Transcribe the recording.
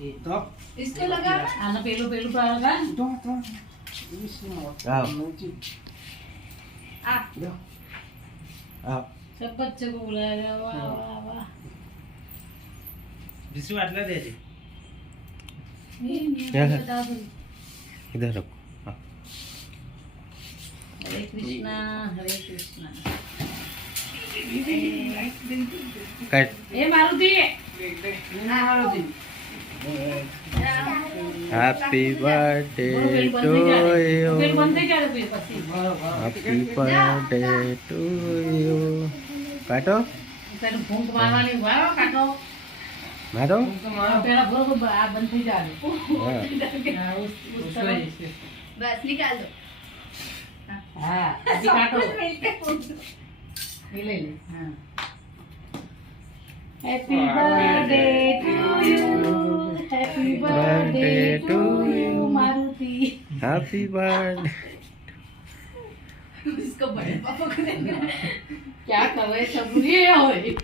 ये तो इसको लगा आना पेलू पेलू पर लगा तो इसमें आओ। आ दो आप सब बच्चे को बुलाया वाह वाह वाह बिस्कुट आटला दे दे क्या है? बता दो इधर रखो हाँ। हरे कृष्णा हरे कृष्णा काट ए मारुति ना Maruti happy birthday to you फिर बनते क्या रे फिर पसी हैप्पी बर्थडे टू यू काटो तेरे फूंक मारवानी हुआ काटो मारो पेड़ा भर को बनते जा रहे हाँ। हाँ, उस तरह बस निकाल दो हाँ अभी काटो ये ले ले हाँ happy birthday to you happy birthday to you Maruti happy birthday इसको बड़े पापा को देंगे क्या कर रहे सब ये होए